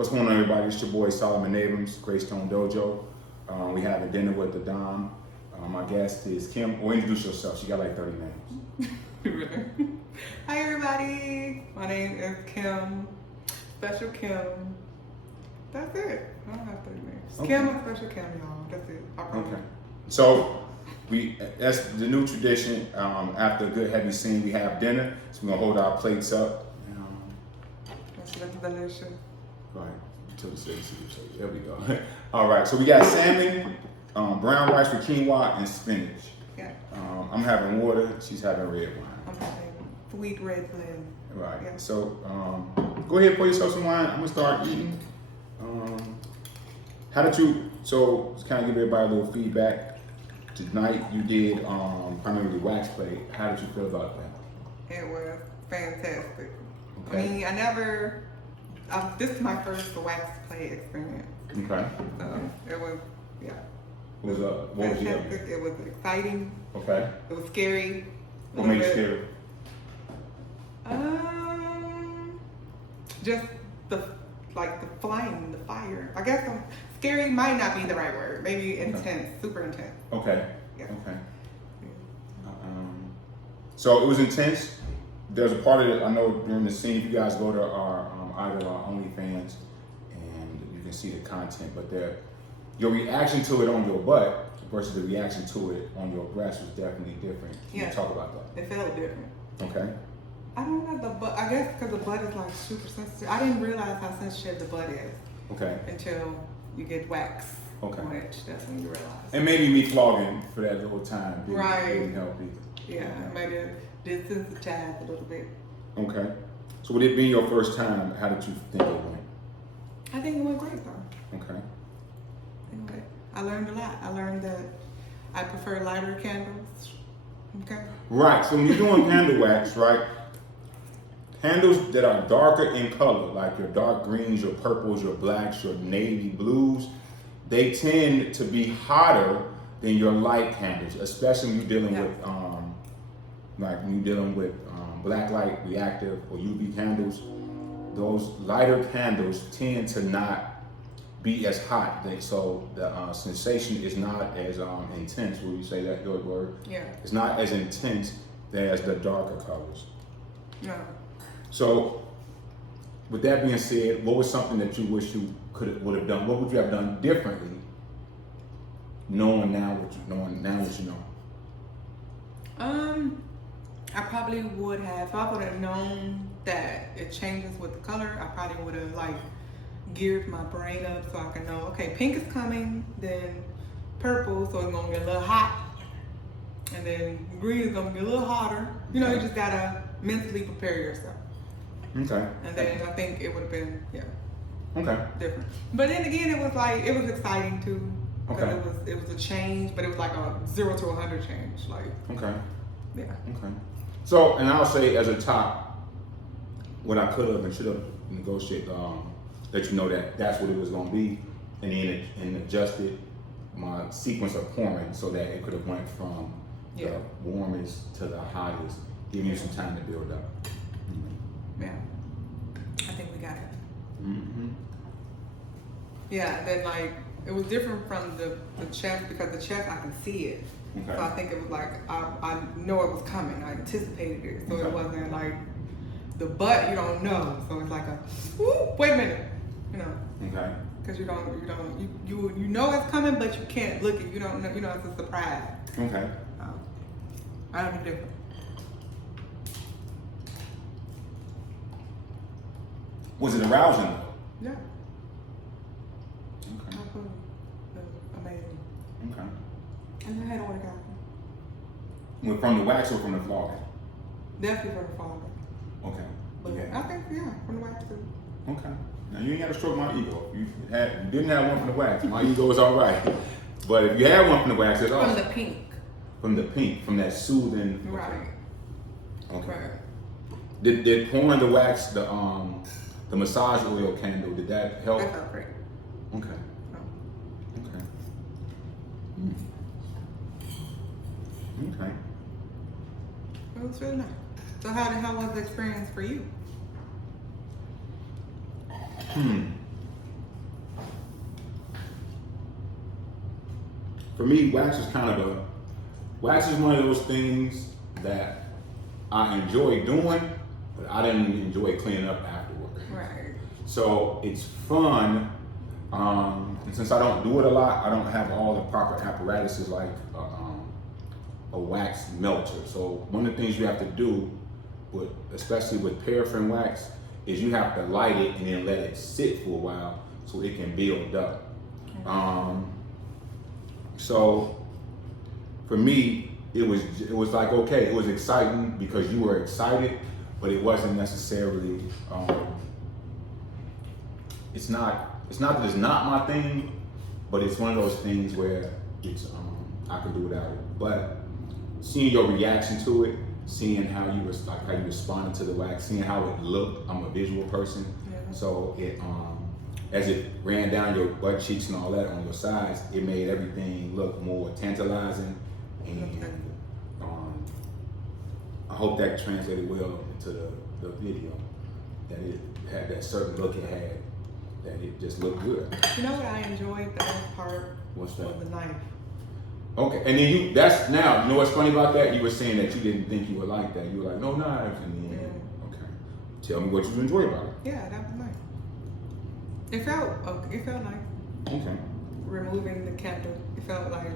What's going on, everybody? It's your boy Solomon Abrams, Greystone Dojo. We have a dinner with the Dom. My guest is Kim. Well, introduce yourself. She got like 30 names. Really? Hi, everybody. My name is Kim. Special Kim. That's it. I don't have 30 names. Okay. Kim and Special Kim, y'all. That's it. Okay. So that's the new tradition. After a good heavy scene, we have dinner. So we're gonna hold our plates up. That looks delicious. Right. Until the city. There we go. All right. So we got salmon, brown rice with quinoa, and spinach. Yeah. I'm having water. She's having red wine. I'm having sweet red blend. Right. Yeah. So go ahead, pour yourself some wine. I'm gonna start eating. How did you? So just kind of give everybody a little feedback. Tonight you did primarily wax play. How did you feel about that? It was fantastic. Okay. I mean, this is my first wax play experience. Okay. So it was, yeah. What was the Fantastic. It was exciting. Okay. It was scary. What made you scary? Just the flame, the fire. I guess scary might not be the right word. Maybe intense, super intense. Okay. Yeah. Okay. So it was intense. There's a part of it, I know during the scene, if you guys go to our either our OnlyFans and you can see the content, but your reaction to it on your butt versus the reaction to it on your breast was definitely different. Can you talk about that? It felt different. Okay. I don't know the butt. I guess because the butt is like super sensitive. I didn't realize how sensitive the butt is. Okay. Until you get wax. Okay. On it. That's when you realize. And maybe me flogging for that little time didn't help either. Yeah, maybe desensitized a little bit. Okay. So with it being your first time, how did you think it went? I think it went great though. Okay. Anyway, I learned a lot. I learned that I prefer lighter candles. Okay. Right. So when you're doing candle wax, right? Candles that are darker in color, like your dark greens, your purples, your blacks, your navy blues, they tend to be hotter than your light candles, especially when you're dealing with black light reactive or UV candles. Those lighter candles tend to not be as hot. So the sensation is not as intense. Will you say that your word? Yeah. It's not as intense as the darker colors. No. So, with that being said, what was something that you wish you would have done? What would you have done differently, knowing now what you know? I probably would have. If I would have known that it changes with the color, I probably would have geared my brain up so I can know. Okay, pink is coming, then purple, so it's gonna get a little hot, and then green is gonna get a little hotter. You know, you just gotta mentally prepare yourself. Okay. And then I think it would have been, different. But then again, it was exciting too. Okay. It was a change, but it was like a 0 to 100 change. Okay. Yeah. Okay. So, and I'll say as a top, what I could have and should have negotiated, let you know that that's what it was going to be, and adjusted my sequence of pouring so that it could have went from the warmest to the hottest, giving you some time to build up. Yeah, I think we got it. Mm-hmm. Yeah, then it was different from the chest because the chest I can see it. Okay. So I think it was I know it was coming. I anticipated it. So it wasn't the butt you don't know. So it's wait a minute, you know. Okay. Because you know it's coming, but you can't look it. You don't know. You know it's a surprise. Okay. I don't know different. Was it arousing though? Yeah. Okay. Absolutely. It was amazing. Okay. And I had orgasm. From the wax or from the flogging? Definitely from the father. Okay. But I think, from the wax too. Okay. Now you ain't got to stroke my ego. You didn't have one from the wax. My ego is all right. But if you had one from the wax, it's awesome. From the pink. From the pink, from that soothing. Right. Okay. Right. Did pouring the wax, the massage oil candle, did that help? That felt great. Okay. Okay. Okay. It was really nice. So how was the experience for you? for me, wax is one of those things that I enjoy doing, but I didn't enjoy cleaning up afterward. Right. So it's fun, and since I don't do it a lot, I don't have all the proper apparatuses like a wax melter. So one of the things you have to do, especially with paraffin wax, is you have to light it and then let it sit for a while so it can build up. So for me, it was like, okay, it was exciting because you were excited, but it wasn't necessarily, it's not that it's not my thing, but it's one of those things where it's, I can do without it. But seeing your reaction to it, seeing how you responded to the wax, seeing how it looked, I'm a visual person. Yeah. So it, as it ran down your butt cheeks and all that on your sides, it made everything look more tantalizing. And I hope that translated well into the video, that it had that certain look it had, that it just looked good. You know what I enjoyed the best part? What's that? Was the knife. Okay, and then you know what's funny about that? You were saying that you didn't think you would like that. You were like, no knives, and then, okay. Tell me what you enjoy about it. Yeah, that was nice. It felt nice. Okay. Removing the candle, it felt like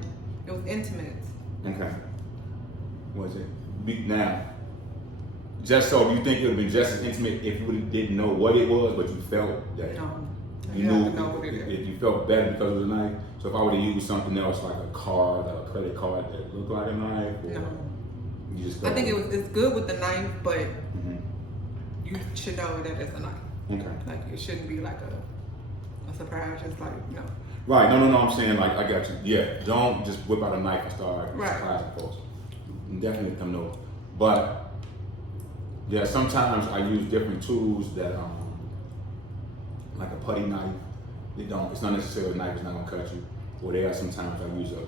it was intimate. Okay. Was it? Now, just so, do you think it would have been just as intimate if you didn't know what it was, but you felt that you knew know what it is. if you felt better because it was a knife? So if I would have used something else like a card, like a credit card that looked like a knife, or No. you just I think it's good with the knife, but Mm-hmm. you should know that it's a knife. Okay. Like it shouldn't be like a surprise, just like Right, no, I'm saying, like, I got you. Yeah, don't just whip out a knife and start surprising folks. Definitely let them know. But, yeah, sometimes I use different tools that, like a putty knife. It's not necessarily a knife, it's not gonna cut you. Or sometimes I use a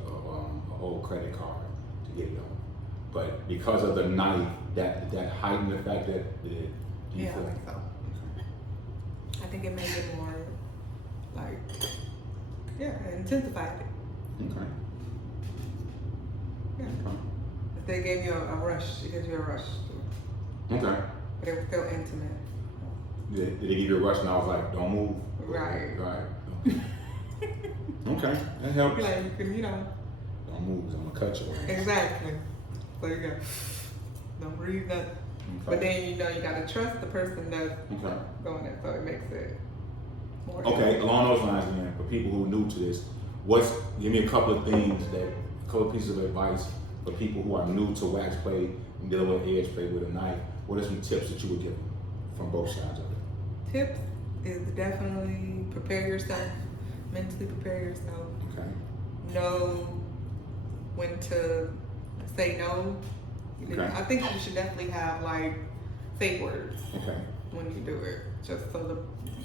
old credit card to get it on. But because of the knife, that heightened the fact that it, do you yeah, I feel think so. Okay. I think it made it more like it intensified it. Okay. Yeah. Okay. If they gave you a rush, it gives you a rush. Okay. But it was still intimate. Did they give you a rush and I was like, don't move? Right. Okay. Okay, that helps. Like you can, Don't move because I'm gonna cut you. Exactly. So you go, don't breathe nothing. Okay. But then you gotta trust the person that's Okay. doing it, so it makes it more. Okay, along those lines, then, for people who are new to this, give me a couple of pieces of advice for people who are new to wax play and dealing with edge play with a knife. What are some tips that you would give them from both sides of it? Tips is definitely prepare yourself, mentally prepare yourself. Okay. Know when to say no. Okay. I think you should definitely have like safe words Okay. when you do it, just so that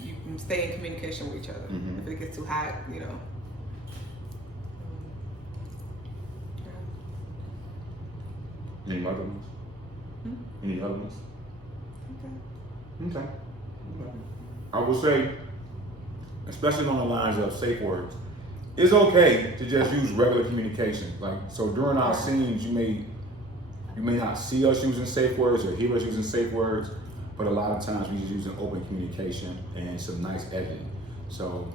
you can stay in communication with each other. Mhm. If it gets too hot, yeah. Any other ones? Any other ones? Okay. I will say, especially along the lines of safe words, it's okay to just use regular communication. Like, so during our scenes, you may not see us using safe words or hear us using safe words, but a lot of times we just using open communication and some nice editing. So,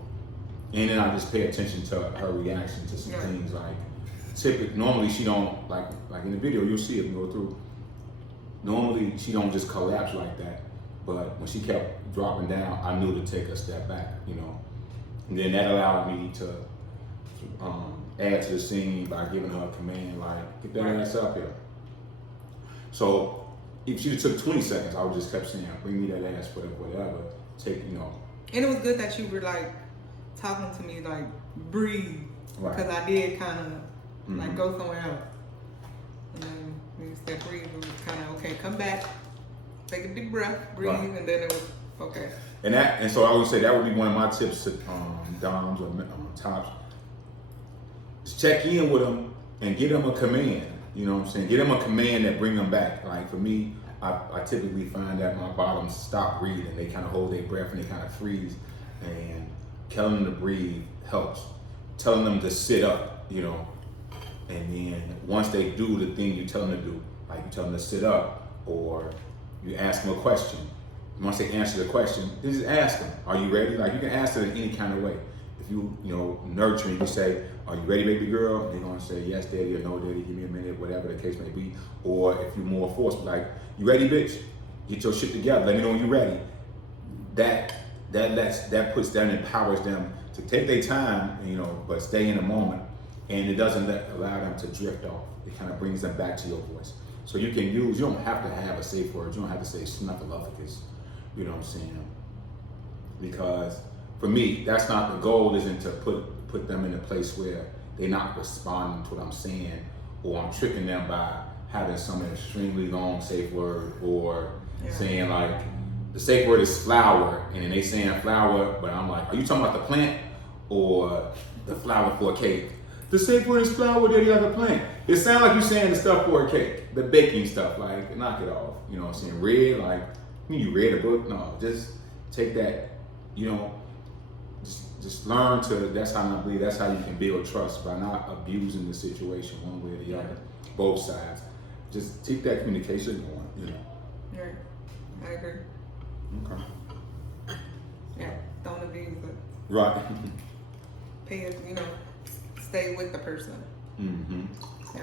and then I just pay attention to her reaction to some things like, normally she don't, like in the video, you'll see it and go through. Normally she don't just collapse like that, but when she kept dropping down, I knew to take a step back, And then that allowed me to add to the scene by giving her a command like, get that ass up here. So if she took 20 seconds, I would just kept saying, bring me that ass, whatever, And it was good that you were like talking to me like, breathe, because I did kind of like go somewhere else. And then when you said breathe, it was kind of, okay, come back, take a deep breath, breathe, and then it was, okay. And so I would say that would be one of my tips to doms or tops. Just check in with them and get them a command. You know what I'm saying? Get them a command that bring them back. Like for me, I typically find that my bottoms stop breathing. They kind of hold their breath and they kind of freeze. And telling them to breathe helps. Telling them to sit up, And then once they do the thing you tell them to do, like you tell them to sit up, or you ask them a question. Once they answer the question, you just ask them, are you ready? Like you can ask them in any kind of way. If you nurturing, you say, are you ready, baby girl? They're gonna say, yes, daddy, or no, daddy, give me a minute, whatever the case may be. Or if you're more forceful, like, you ready, bitch? Get your shit together, let me know when you're ready. That puts them, empowers them to take their time, but stay in the moment. And it doesn't allow them to drift off. It kind of brings them back to your voice. So you don't have to have a safe word. You don't have to say snuffleupagus, you know what I'm saying? Because for me, that's not the goal, isn't to put them in a place where they're not responding to what I'm saying, or I'm tricking them by having some extremely long safe word, or saying like, the safe word is flower, and then they saying flower, but I'm like, are you talking about the plant or the flour for a cake? The safe word is flour, daddy, like a plant. It sounds like you're saying the stuff for a cake, the baking stuff, like, knock it off. You know what I'm saying? Read, like, you read a book? No, just take that, just learn to, that's how I believe, that's how you can build trust, by not abusing the situation one way or the other, both sides. Just keep that communication going, Right, I agree. Okay. Yeah, don't abuse it. Right. Pay it, stay with the person. Mm-hmm. Yeah.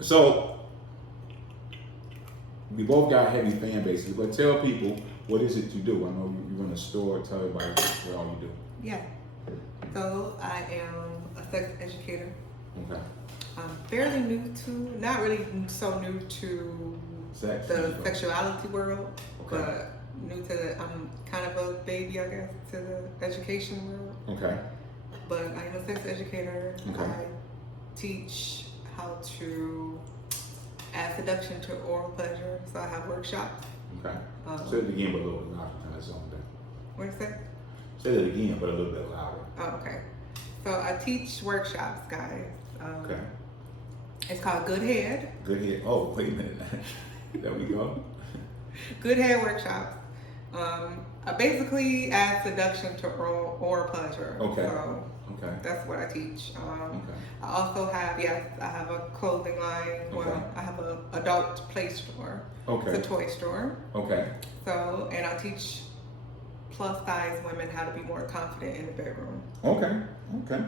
So, we both got heavy fan bases, but tell people, what is it you do? I know you run a store, tell everybody what all you do. Yeah. So, I am a sex educator. Okay. I'm fairly new to, not really so new to Sex. the sexuality world, Okay. but new to I'm kind of a baby, I guess, to the education world. Okay. But I am a sex educator. Okay. I teach how to add seduction to oral pleasure. So I have workshops. Okay. Say it again, but a little bit louder. Kind of something. What is that? Say that again, but a little bit louder. Oh, okay. So I teach workshops, guys. Okay. It's called Good Head. Good head. Oh, wait a minute. There we go. Good Head workshops. I basically add seduction to oral pleasure. Okay. So Okay. that's what I teach. Okay. I also have, I have a clothing line. Okay. Well, I have an adult play store. Okay. It's a toy store. Okay. So, and I teach plus size women how to be more confident in the bedroom. Okay. Okay.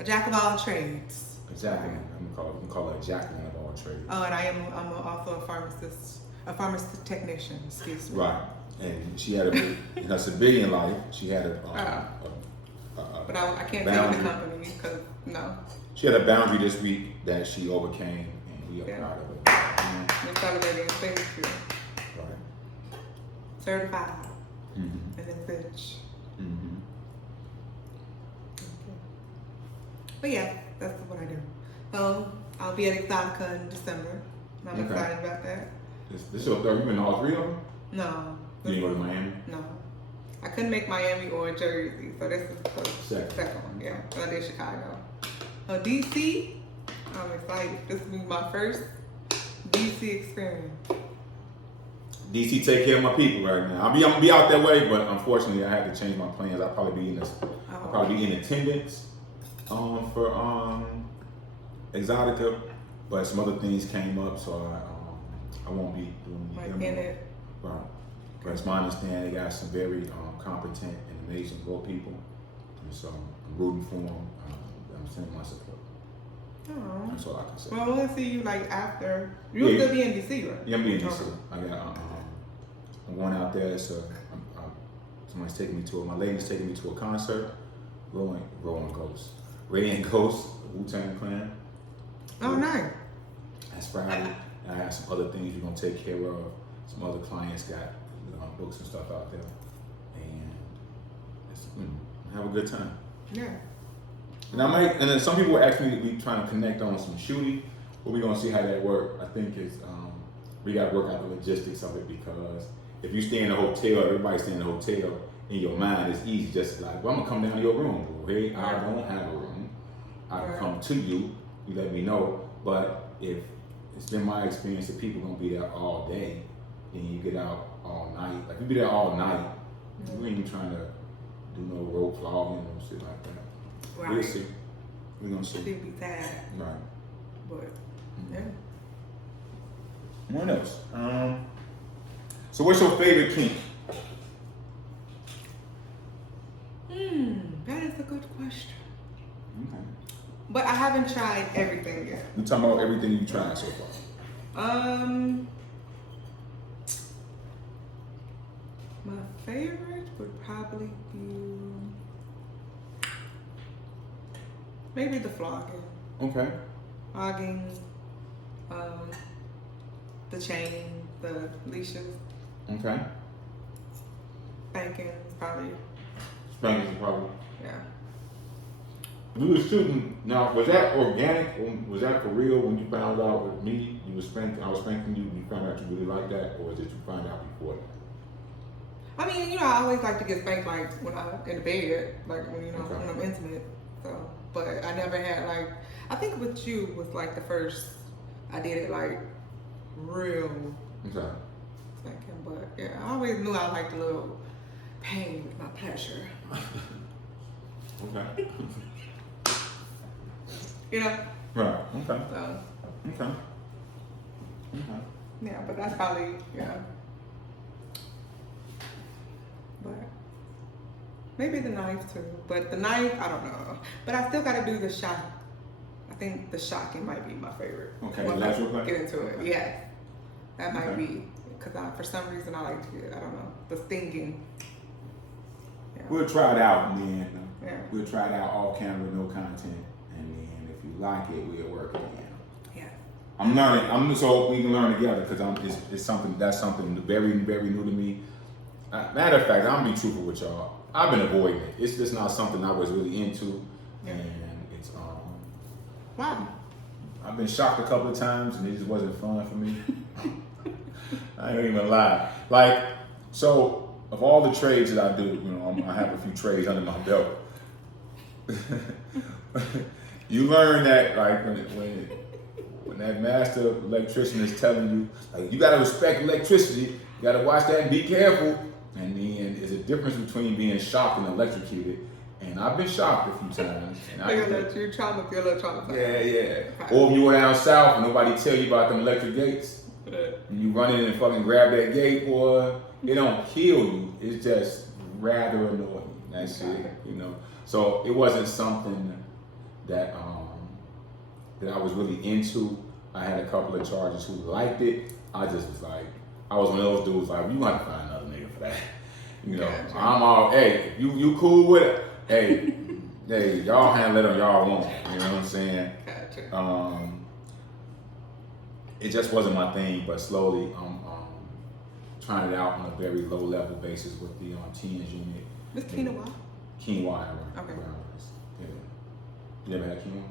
A jack of all trades. Exactly. I'm gonna call it a Jacqueline of all trades. Oh, and I'm also a pharmacist technician. Excuse me. Right. And she had in her civilian life, she had but I can't tell you the company because no. She had a boundary this week that she overcame, and we are proud of it. We're celebrating. Thank you. Right. Certified. Mm-hmm. And then bitch. Mm-hmm. Okay. But yeah, that's what I do. So I'll be at Exotica in December. I'm excited about that. This is your third. You been all three of them? No. You didn't go to Miami? No. I couldn't make Miami or Jersey, so this is the second one. Yeah, so I did Chicago. DC, I'm excited. This will be my first DC experience. DC take care of my people right now. I'm gonna be out that way, but unfortunately I had to change my plans. I'll probably be in attendance for Exotica, but some other things came up, so I won't be doing it. Right. But it's my understanding they got some very competent and amazing role people, and so I'm rooting for them. I'm sending my support. Oh. That's all I can say. Well, we'll see you after. You'll still be in DC, right? Yeah, I'm being in DC. I got I'm going out there. So somebody's taking me to my lady's taking me to a concert. Rolling Ghost, Ray and Ghost, Wu-Tang Clan. Oh, nice. That's Friday. And I have some other things we're gonna take care of. Some other clients got books and stuff out there, and have a good time. Yeah. And and then some people ask me to be trying to connect on some shooting, but we're gonna see how that works. I think it's we gotta work out the logistics of it, because if you stay in a hotel, everybody stay in a hotel, in your mind it's easy just like, well, I'm gonna come down to your room. Well, hey, I don't have a room. I come to you, you let me know. But if it's been my experience that people gonna be there all day, and you get out all night. Like you be there all night, you ain't trying to do no rope flogging or shit like that. Right. We'll see. We're gonna see. She'd be sad. Right. But yeah. What else? So what's your favorite kink? That is a good question. Okay. But I haven't tried everything yet. We're talking about everything you've tried so far. My favorite would probably be maybe the flogging. Okay. Flogging, the chain, the leashes, Okay. spanking, probably. Spanking probably. Yeah. You were shooting. Now, was that organic? Or was that for real when you found out with me? You were spanking. I was spanking you. You found out you really like that, or did you find out before that? I mean, you know, I always like to get spanked like when I'm in the bed, like when Okay. when I'm intimate. So, but I never had like. I think with you was like the first. I did it like real Okay. spanking, but yeah, I always knew I liked a little pain with my pleasure. Okay. You know. Right. Okay. So Okay. Okay. yeah, but that's probably But maybe the knife too. But the knife, I don't know. But I still got to do the shock. I think the shocking might be my favorite. Okay, Once lateral I play? get into it, yes. That might Okay. be because for some reason I like to get, I don't know, the stinging. Yeah. We'll try it out, and then Yeah. we'll try it out off camera, no content, and then if you like it, we'll work it again. Yeah. I'm learning. I'm so we can learn together because it's something that's something very very new to me. Matter of fact, I'm gonna be truthful with y'all. I've been avoiding it. It's just not something I was really into, Yeah. and it's Wow. I've been shocked a couple of times, and it just wasn't fun for me. I ain't even lie. Like, so of all the trades that I do, you know, I have a few trades under my belt. You learn that, like, when that master electrician is telling you, like, you gotta respect electricity, you gotta watch that and be careful. And then there's a difference between being shocked and electrocuted. And I've been shocked a few times. And I You're a little traumatized. yeah, yeah. Or when you were down south and nobody tell you about them electric gates, and you run in and fucking grab that gate, boy, it don't kill you. It's just rather annoying. That's it, you know. So it wasn't something that that I was really into. I had a couple of charges who liked it. I just was like, I was one of those dudes like, you want to find another nigga for that. You know, Gotcha. I'm all, hey, you cool with it? Hey, y'all handle it on y'all want. You know what I'm saying? Gotcha. It just wasn't my thing, but slowly I'm trying it out on a very low level basis with the teens unit. This quinoa? Quinoa, right? Okay. Yeah. You never had quinoa?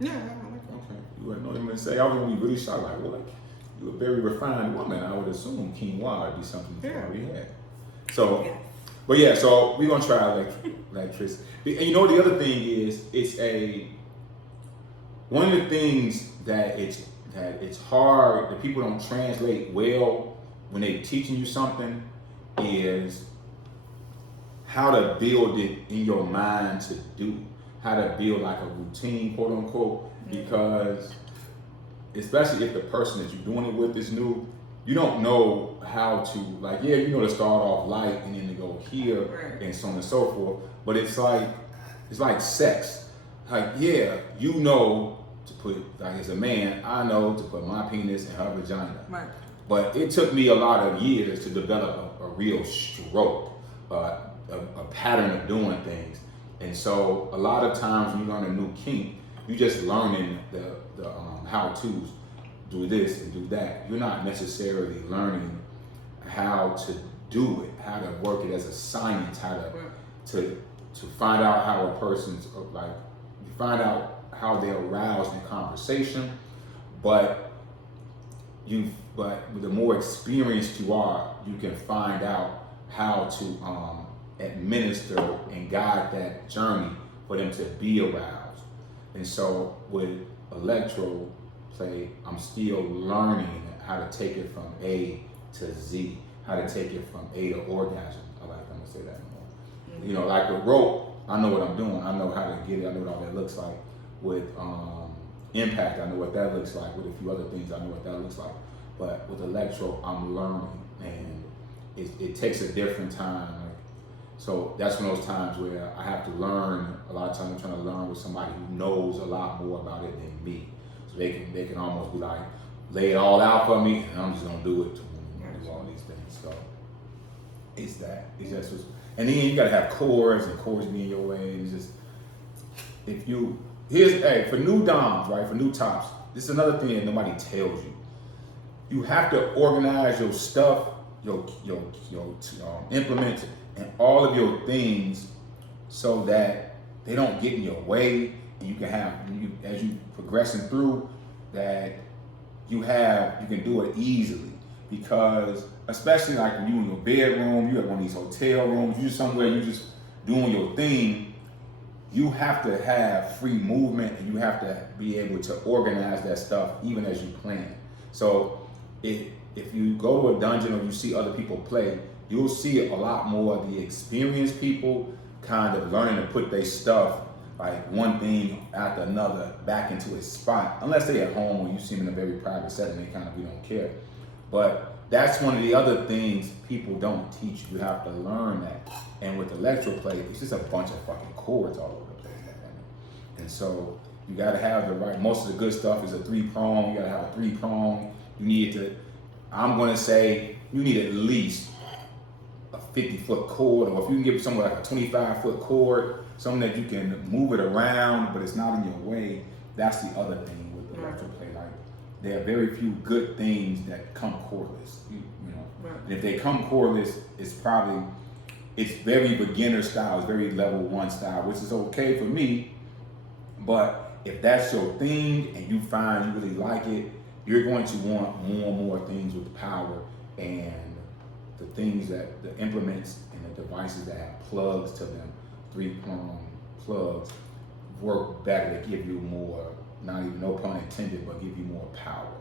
Yeah, I like it. Okay. You wouldn't know even say. I was gonna be really shocked. Like, well, like you're a very refined woman. I would assume quinoa would be something you already had. So, Yeah. but yeah. So we're gonna try electricity. And you know what the other thing is? It's one of the things that it's hard that people don't translate well when they teaching you something is how to build it in your mind to do, how to build like a routine, quote unquote, because especially if the person that you're doing it with is new, you don't know how to, like, yeah, you know to start off light and then to go here Right. and so on and so forth, but it's like sex. Like, yeah, you know to put, like as a man, I know to put my penis in her vagina. Right. But it took me a lot of years to develop a real stroke, a pattern of doing things. And so a lot of times when you learn a new kink, you're just learning the how-tos, do this and do that. You're not necessarily learning how to do it, how to work it as a science, how to find out how a person's, like, you find out how they're aroused in conversation, but the more experienced you are, you can find out how to administer and guide that journey for them to be aroused. And so with electro play, I'm still learning how to take it from A to Z, how to take it from A to orgasm. I like them to say that more. You know, like the rope, I know what I'm doing. I know how to get it. I know what all that looks like. With impact, I know what that looks like. With a few other things, I know what that looks like. But with electro, I'm learning, and it takes a different time. So that's one of those times where I have to learn. A lot of times I'm trying to learn with somebody who knows a lot more about it than me. So they can almost be like, lay it all out for me, and I'm just gonna do it to them, do all these things. So it's that. It's just, and then you gotta have chords, and chords be in your way. It's just, for new doms, right? For new tops, this is another thing that nobody tells you. You have to organize your stuff, your implements, and all of your things so that they don't get in your way, and you can have, as you progressing through that, you can do it easily. Because especially like when you in your bedroom, you at one of these hotel rooms, you somewhere, you just doing your thing, you have to have free movement, and you have to be able to organize that stuff even as you plan. So if you go to a dungeon or you see other people play, you'll see a lot more of the experienced people kind of learning to put their stuff, like one thing after another, back into its spot. Unless they're at home or you see them in a very private setting, they kind of, don't care. But that's one of the other things people don't teach. You have to learn that. And with electroplay, it's just a bunch of fucking chords all over the place. And so you gotta have the right, most of the good stuff is a 3-prong. You gotta have a 3-prong. You need I'm gonna say, you need at least a 50-foot cord, or if you can get somewhere like a 25-foot cord, something that you can move it around, but it's not in your way. That's the other thing with the electroplay. Like, there are very few good things that come cordless. You know, and if they come cordless, it's very beginner style. It's very level 1 style, which is okay for me. But if that's your thing and you find you really like it, you're going to want more and more things with power, and the things that the implements and the devices that have plugs to them, 3-prong plugs, work better to give you more, not even, no pun intended, but give you more power.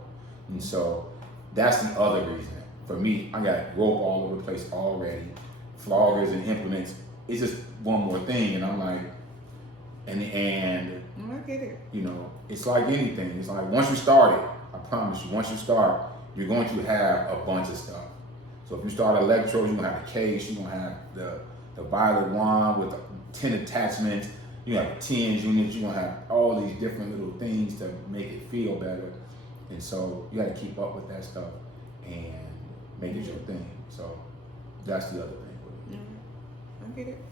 And so that's the other reason. For me, I got rope all over the place already, floggers and implements. It's just one more thing, and I'm like, and I get it. You know, it's like anything. It's like once you start it, I promise you, once you start, you're going to have a bunch of stuff. So if you start electrodes, you're gonna have the case, you're gonna have the violet wand with 10 attachments, you have 10 units, you're gonna have all these different little things to make it feel better. And so you gotta keep up with that stuff and make it your thing. So that's the other thing with it. I get it.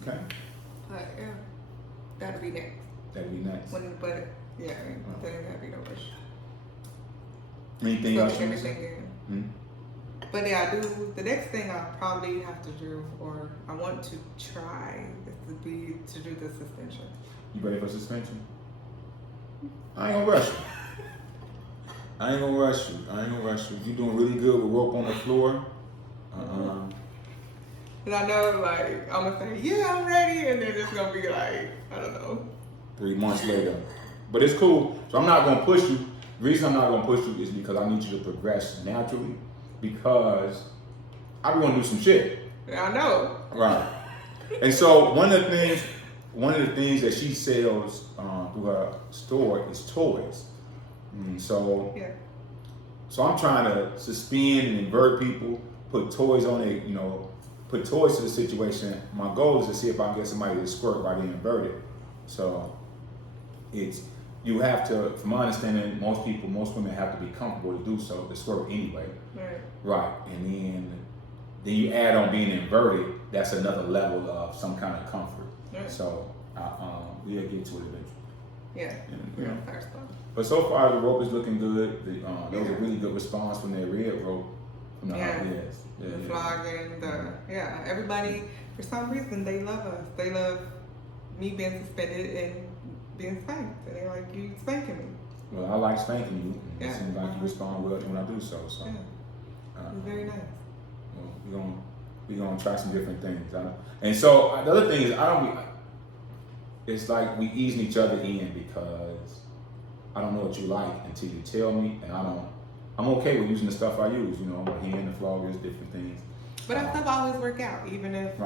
Okay. Yeah, that'll be next. That'll be next. But yeah, there ain't gotta be no rush. Anything else you want to say? But yeah, I do. The next thing I probably have to do, or I want to try, is to do the suspension. You ready for suspension? I ain't gonna rush you. I ain't gonna rush you. You doing really good with rope on the floor. And I know, like, I'm gonna say, yeah, I'm ready, and then it's gonna be like, I don't know, 3 months later. But it's cool. So I'm not gonna push you. The reason I'm not gonna push you is because I need you to progress naturally. Because I be gonna do some shit. Yeah, I know. Right. And so one of the things that she sells through her store is toys. So I'm trying to suspend and invert people, put toys on it, put toys to the situation. My goal is to see if I can get somebody to squirt by being inverted. So you have to, from my understanding, most women have to be comfortable to do so, to squirt anyway. Right. And then you add on being inverted, that's another level of some kind of comfort. So we'll get to it eventually. Yeah. But so far the rope is looking good. There was a really good response from their red rope. From the the flogging, everybody, for some reason, they love us. They love me being suspended and being spanked. And they like, you spanking me. Well, I like spanking you. It seems like you respond well when I do so. So it's very nice. Well, we're gonna try some different things. And so the other thing is, it's like we easing each other in, because I don't know what you like until you tell me, and I'm okay with using the stuff I use, my hand, the floggers, different things. But that stuff always work out, even if,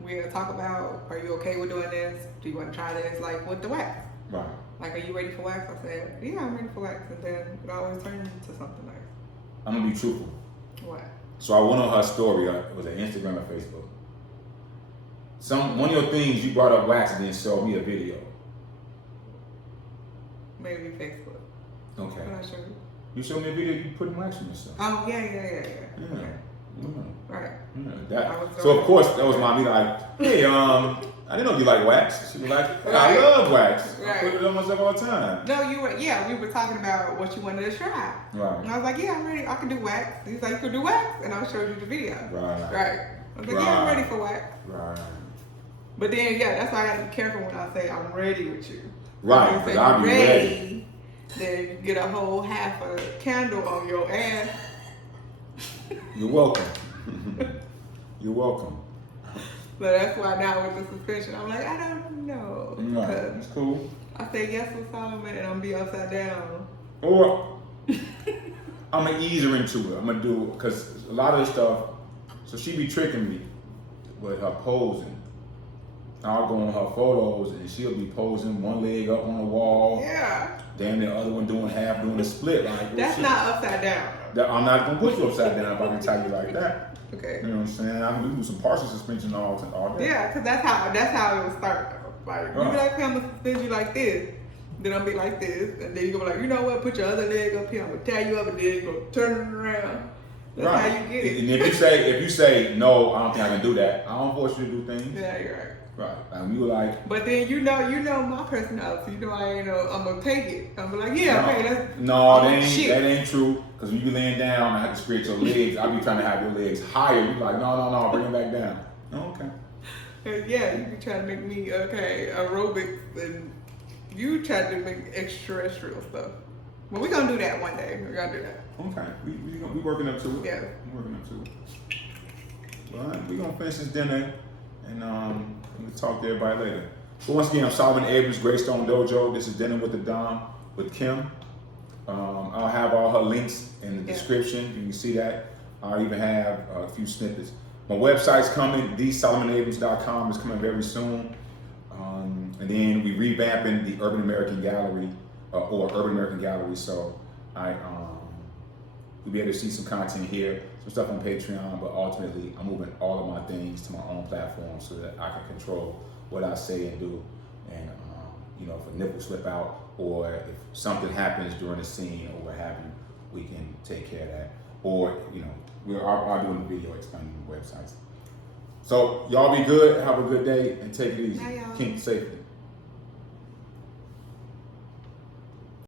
we'll talk about, are you okay with doing this? Do you want to try this? Like with the wax. Right. Like, are you ready for wax? I said, yeah, I'm ready for wax. And then it always turns into something nice. I'm gonna be truthful. What? So I went on her story. It was an Instagram or Facebook. One of your things you brought up wax and then showed me a video. Maybe Facebook. Okay. I'm not sure. You showed me a video you putting wax on yourself. Oh, yeah. Yeah. Right. Yeah. So of course that was mommy like, hey, I didn't know you like wax. She was like, I love wax. I put it on myself all the time. No, we were talking about what you wanted to try. Right. And I was like, yeah, I'm ready. I can do wax. He's like, you can do wax, and I showed you the video. Right. I was like, yeah, I'm ready for wax. Right. But then, that's why I gotta be careful when I say I'm ready with you. Right. Because I'll be ready. Then you get a whole half a candle on your ass. You're welcome. You're welcome. So that's why now with the suspension, I'm like, I don't know. Right. It's cool. I say yes with Solomon and I'm be upside down. Or I'm gonna ease her into it. I'm gonna do it because a lot of the stuff. So she be tricking me with her posing. I'll go on her photos and she'll be posing one leg up on the wall. Yeah. Then the other one doing a split. Like, that's not upside down. I'm not gonna put you upside down if I can tell you like that. Okay. You know what I'm saying? I can do some partial suspension all day. Yeah, because that's how it would start. Like, you be like, I'm gonna suspend you like this. Then I'll be like this. And then you go like, you know what? Put your other leg up here. I'm gonna tie you up and then you go turn it around. That's how you get it. And if you say no, I don't think I can do that. I don't force you to do things. Yeah, you're right. Right. And you like. But then you know my personality. You know I'm gonna take it. I'm gonna be like, yeah, okay, that's that ain't true. Because when you be laying down, I have to spread your legs. I be trying to have your legs higher. You like, no, bring them back down. Oh, okay. Yeah, you be trying to make me aerobics, and you try to make extraterrestrial stuff. Well, we're gonna do that one day. We're gonna do that. Okay. We working up to it. Yeah. We're working up to it. All right. We're gonna finish this dinner and we'll talk to everybody later. So once again, I'm Solomon Abrams, Greystone Dojo. This is Dinner with the Dom with Kim. I'll have all her links in the description. You can see that. I'll even have a few snippets. My website's coming. thesolomonabrams.com is coming very soon. And then we revamping the Urban American Gallery or Urban American Gallery. So you'll be able to see some content here, some stuff on Patreon, but ultimately I'm moving all of my things to my own platform so that I can control what I say and do. And if a nipple slip out or if something happens during a scene or what have you, we can take care of that. Or, we're doing a video explaining the websites. So y'all be good, have a good day, and take it easy. Bye, y'all. Keep safety.